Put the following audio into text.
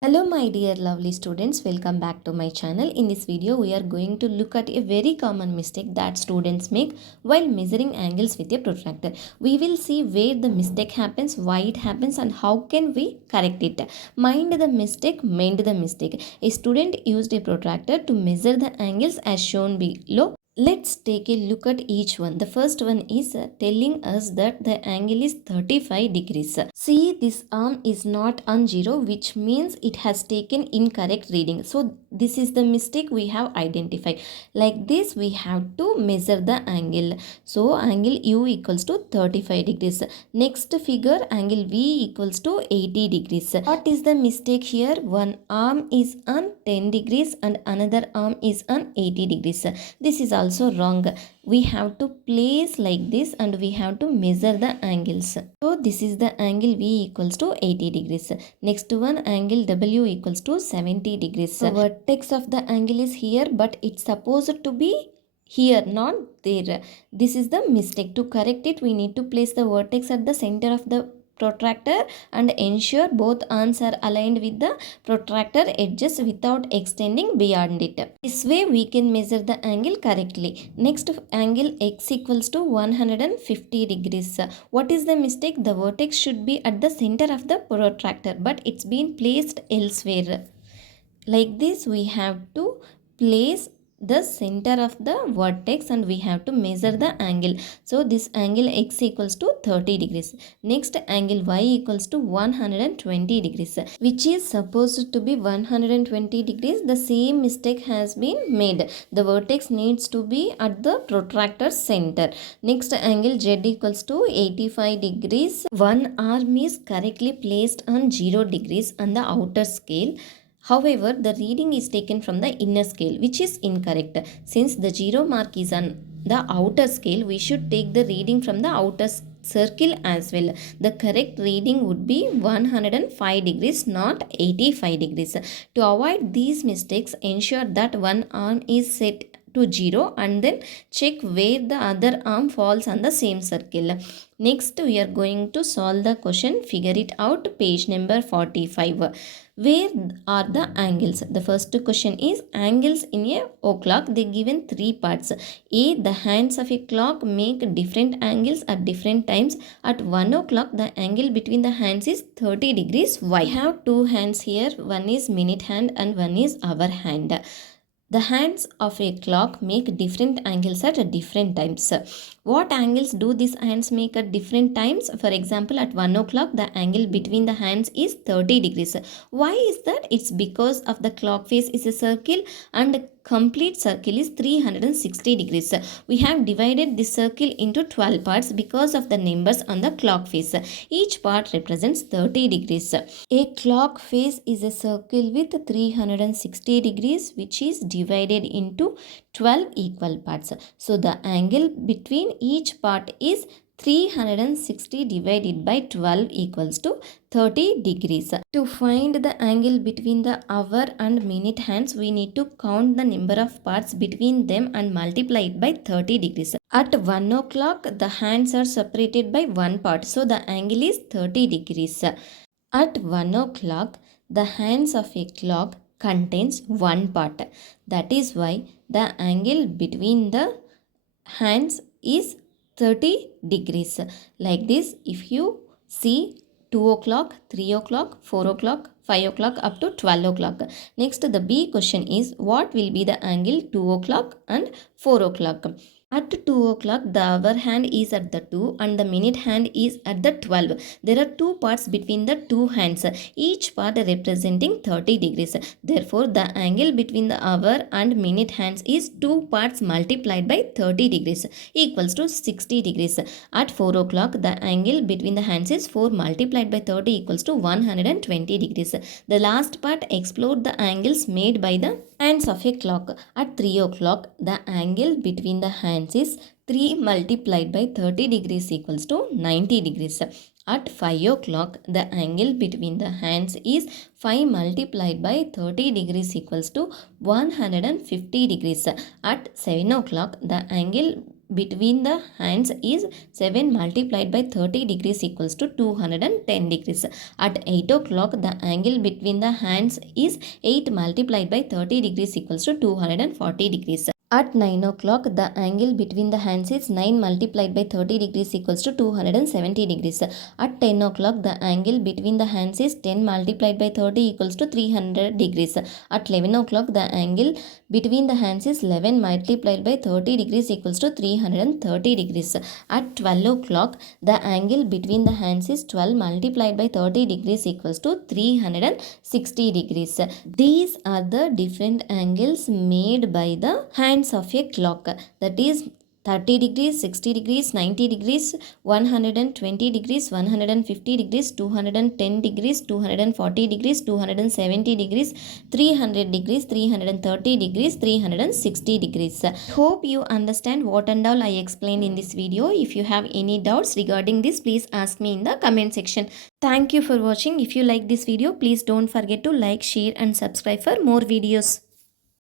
Hello my dear lovely students, welcome back to my channel. In this video we are going to look at a very common mistake that students make while measuring angles with a protractor. We will see where the mistake happens, why it happens and how can we correct it. Mind the mistake, mend the mistake. A student used a protractor to measure the angles as shown below. Let's take a look at each one. The first one is telling us that the angle is 35 degrees. See, this arm is not on 0, which means it has taken incorrect reading. So this is the mistake we have identified. Like this, we have to measure the angle. So angle U equals to 35 degrees. Next figure, angle V equals to 80 degrees. What is the mistake here? One arm is on 10 degrees and another arm is on 80 degrees. This is also wrong. We have to place like this and we have to measure the angles. So this is the angle V equals to 80 degrees. Next one, angle W equals to 70 degrees. The vertex of the angle is here, but it's supposed to be here, not there. This is the mistake. To correct it, we need to place the vertex at the center of the protractor and ensure both arms are aligned with the protractor edges without extending beyond it. This way we can measure the angle correctly. Next, angle X equals to 150 degrees. What is the mistake? The vertex should be at the center of the protractor, but it's been placed elsewhere. Like this, we have to place the center of the vertex and we have to measure the angle. So this angle X equals to 30 degrees. Next, angle Y equals to 120 degrees, which is supposed to be 120 degrees. The same mistake has been made. The vertex needs to be at the protractor center. Next, angle Z equals to 85 degrees. One arm is correctly placed on 0 degrees on the outer scale. However, the reading is taken from the inner scale, which is incorrect. Since the 0 mark is on the outer scale, we should take the reading from the outer circle as well. The correct reading would be 105 degrees, not 85 degrees. To avoid these mistakes, ensure that one arm is set to 0 and then check where the other arm falls on the same circle. Next, we are going to solve the question. Figure it out, page number 45. Where are the angles? The first question is angles in a clock. They given three parts. A, the hands of a clock make different angles at different times. At 1 o'clock, the angle between the hands is 30 degrees. Why? We have two hands here. One is minute hand and one is hour hand. The hands of a clock make different angles at different times. What angles do these hands make at different times? For example, at 1 o'clock, the angle between the hands is 30 degrees. Why is that? It's because of the clock face is a circle and complete circle is 360 degrees. We have divided this circle into 12 parts because of the numbers on the clock face. Each part represents 30 degrees. A clock face is a circle with 360 degrees, which is divided into 12 equal parts. So the angle between each part is 360 divided by 12 equals to 30 degrees. To find the angle between the hour and minute hands, we need to count the number of parts between them and multiply it by 30 degrees. At 1 o'clock, the hands are separated by one part, so the angle is 30 degrees. At 1 o'clock, the hands of a clock contains one part. That is why the angle between the hands is 30 degrees. Like this, if you see 2 o'clock, 3 o'clock, 4 o'clock, 5 o'clock up to 12 o'clock. Next, the B question is what will be the angle 2 o'clock and 4 o'clock? At 2 o'clock, the hour hand is at the 2 and the minute hand is at the 12. There are two parts between the two hands, each part representing 30 degrees. Therefore, the angle between the hour and minute hands is two parts multiplied by 30 degrees equals to 60 degrees. At 4 o'clock, the angle between the hands is 4 multiplied by 30 equals to 120 degrees. The last part explored the angles made by the hands of a clock. At 3 o'clock, the angle between the hands is 3 multiplied by 30 degrees equals to 90 degrees. At 5 o'clock, the angle between the hands is 5 multiplied by 30 degrees equals to 150 degrees. At 7 o'clock, the angle between the hands is 7 multiplied by 30 degrees equals to 210 degrees. At 8 o'clock, the angle between the hands is 8 multiplied by 30 degrees equals to 240 degrees. At 9 o'clock, the angle between the hands is 9 multiplied by 30 degrees equals to 270 degrees. At 10 o'clock, the angle between the hands is 10 multiplied by 30 equals to 300 degrees. At 11 o'clock, the angle between the hands is 11 multiplied by 30 degrees equals to 330 degrees. At 12 o'clock, the angle between the hands is 12 multiplied by 30 degrees equals to 360 degrees. These are the different angles made by the hands of a clock, that is 30 degrees, 60 degrees, 90 degrees, 120 degrees, 150 degrees, 210 degrees, 240 degrees, 270 degrees, 300 degrees, 330 degrees, 360 degrees. Hope you understand what and all I explained in this video. If you have any doubts regarding this, please ask me in the comment section. Thank you for watching. If you like this video, please don't forget to like, share and subscribe for more videos.